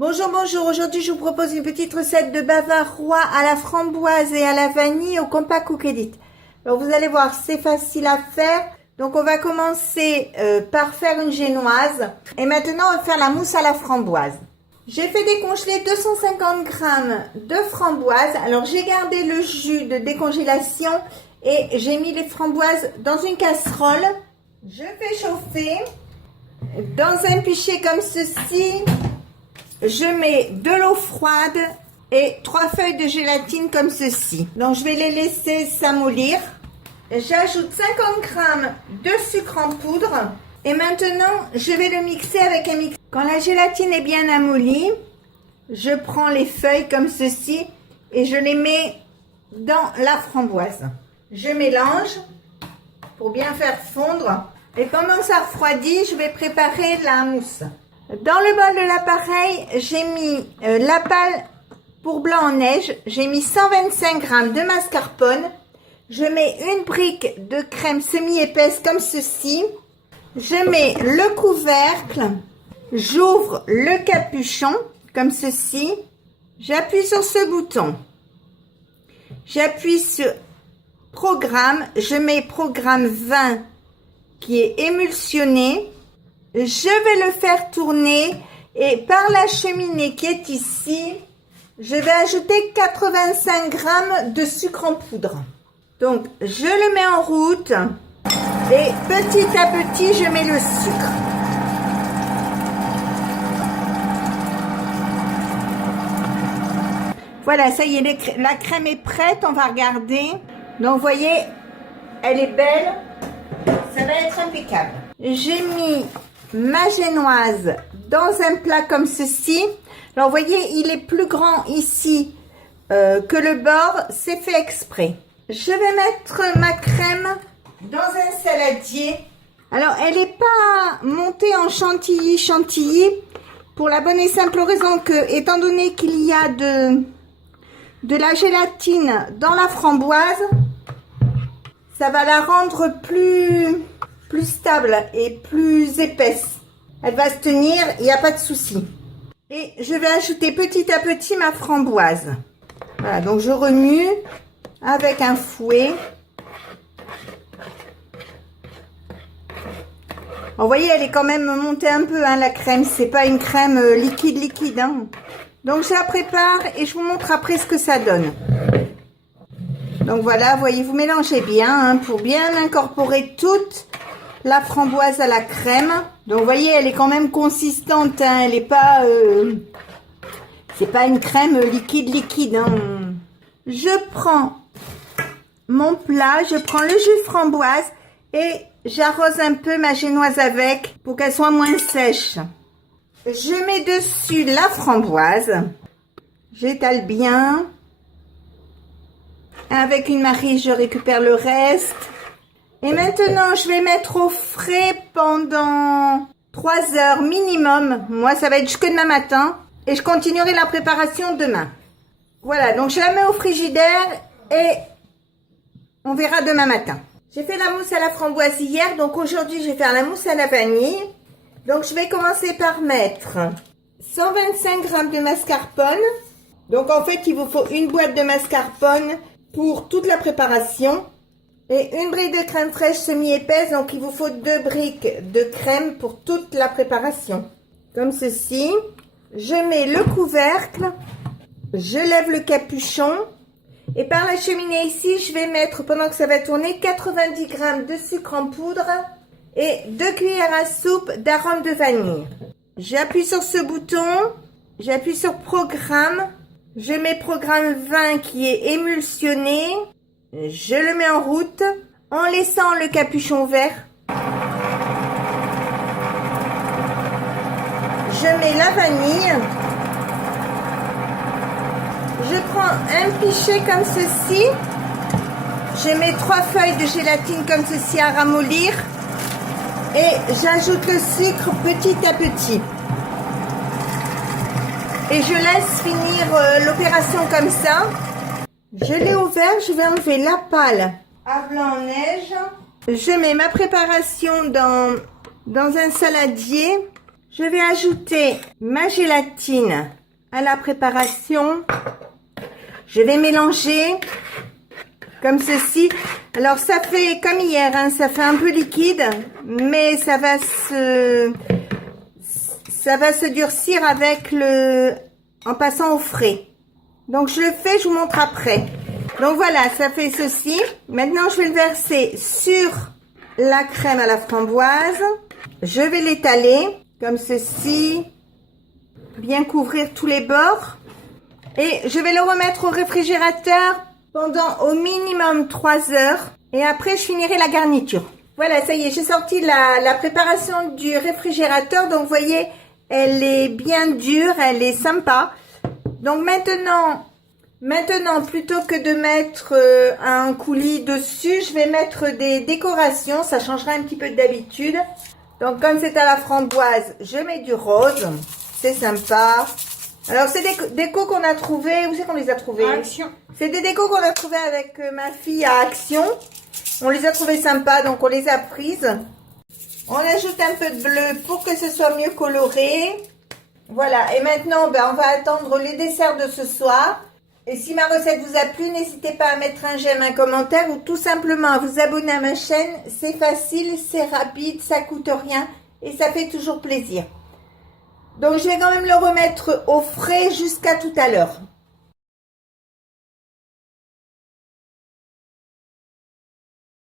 Bonjour, bonjour. Aujourd'hui, je vous propose une petite recette de bavarois à la framboise et à la vanille au Compact Cookedit. Alors, vous allez voir, c'est facile à faire. Donc, on va commencer par faire une génoise. Et maintenant, on va faire la mousse à la framboise. J'ai fait décongeler 250 g de framboise. Alors, j'ai gardé le jus de décongélation et j'ai mis les framboises dans une casserole. Je fais chauffer. Dans un pichet comme ceci, je mets de l'eau froide et 3 feuilles de gélatine comme ceci. Donc, je vais les laisser s'amollir. J'ajoute 50 g de sucre en poudre. Et maintenant, je vais le mixer avec un mixeur. Quand la gélatine est bien amollie, je prends les feuilles comme ceci et je les mets dans la framboise. Je mélange pour bien faire fondre. Et pendant que ça refroidit, je vais préparer la mousse. Dans le bol de l'appareil, j'ai mis la pâle pour blanc en neige. J'ai mis 125 g de mascarpone. Je mets une brique de crème semi-épaisse comme ceci. Je mets le couvercle. J'ouvre le capuchon comme ceci. J'appuie sur ce bouton. J'appuie sur programme. Je mets programme 20 qui est émulsionné. Je vais le faire tourner et par la cheminée qui est ici, je vais ajouter 85 g de sucre en poudre. Donc, je le mets en route et petit à petit, je mets le sucre. Voilà, ça y est, la crème est prête, on va regarder. Donc, vous voyez, elle est belle, ça va être impeccable. J'ai mis ma génoise dans un plat comme ceci. Alors, vous voyez, il est plus grand ici que le bord. C'est fait exprès. Je vais mettre ma crème dans un saladier. Alors, elle n'est pas montée en chantilly pour la bonne et simple raison que, étant donné qu'il y a de la gélatine dans la framboise, ça va la rendre plus stable et plus épaisse. Elle va se tenir, il n'y a pas de souci. Et je vais ajouter petit à petit ma framboise. Voilà, donc je remue avec un fouet. Vous voyez, elle est quand même montée un peu, hein, la crème. C'est pas une crème liquide, hein. Donc je la prépare et je vous montre après ce que ça donne. Donc voilà, vous voyez, vous mélangez bien, hein, pour bien incorporer toute la framboise à la crème. Donc vous voyez, elle est quand même consistante, hein, elle n'est pas c'est pas une crème liquide, hein. Je prends mon plat, je prends le jus de framboise et j'arrose un peu ma génoise avec pour qu'elle soit moins sèche. Je mets dessus la framboise, j'étale bien. Avec une marie, je récupère le reste. Et maintenant, je vais mettre au frais pendant 3 heures minimum. Moi, ça va être jusque demain matin. Et je continuerai la préparation demain. Voilà, donc je la mets au frigidaire et on verra demain matin. J'ai fait la mousse à la framboise hier, donc aujourd'hui, je vais faire la mousse à la vanille. Donc, je vais commencer par mettre 125 g de mascarpone. Donc, en fait, il vous faut une boîte de mascarpone pour toute la préparation. Et une brique de crème fraîche semi-épaisse, donc il vous faut 2 briques de crème pour toute la préparation. Comme ceci. Je mets le couvercle, je lève le capuchon. Et par la cheminée ici, je vais mettre, pendant que ça va tourner, 90 g de sucre en poudre et 2 cuillères à soupe d'arôme de vanille. J'appuie sur ce bouton, j'appuie sur programme, je mets programme 20 qui est émulsionné. Je le mets en route en laissant le capuchon ouvert. Je mets la vanille. Je prends un pichet comme ceci. Je mets 3 feuilles de gélatine comme ceci à ramollir. Et j'ajoute le sucre petit à petit. Et je laisse finir l'opération comme ça. Je l'ai ouvert, je vais enlever la pâle à blanc en neige. Je mets ma préparation dans un saladier. Je vais ajouter ma gélatine à la préparation. Je vais mélanger comme ceci. Alors ça fait comme hier, hein, ça fait un peu liquide, mais ça va se durcir avec en passant au frais. Donc je le fais, je vous montre après. Donc voilà, ça fait ceci. Maintenant je vais le verser sur la crème à la framboise. Je vais l'étaler comme ceci, bien couvrir tous les bords. Et je vais le remettre au réfrigérateur pendant au minimum 3 heures. Et après, je finirai la garniture. Voilà, ça y est, j'ai sorti la préparation du réfrigérateur. Donc, vous voyez, elle est bien dure, elle est sympa. Donc, maintenant, plutôt que de mettre un coulis dessus, je vais mettre des décorations. Ça changera un petit peu d'habitude. Donc, comme c'est à la framboise, je mets du rose. C'est sympa. Alors, c'est des décos qu'on a trouvés. Où c'est qu'on les a trouvés? À Action. C'est des décos qu'on a trouvés avec ma fille à Action. On les a trouvés sympas, donc on les a prises. On ajoute un peu de bleu pour que ce soit mieux coloré. Voilà, et maintenant, on va attendre les desserts de ce soir. Et si ma recette vous a plu, n'hésitez pas à mettre un j'aime, un commentaire ou tout simplement à vous abonner à ma chaîne. C'est facile, c'est rapide, ça coûte rien et ça fait toujours plaisir. Donc, je vais quand même le remettre au frais jusqu'à tout à l'heure.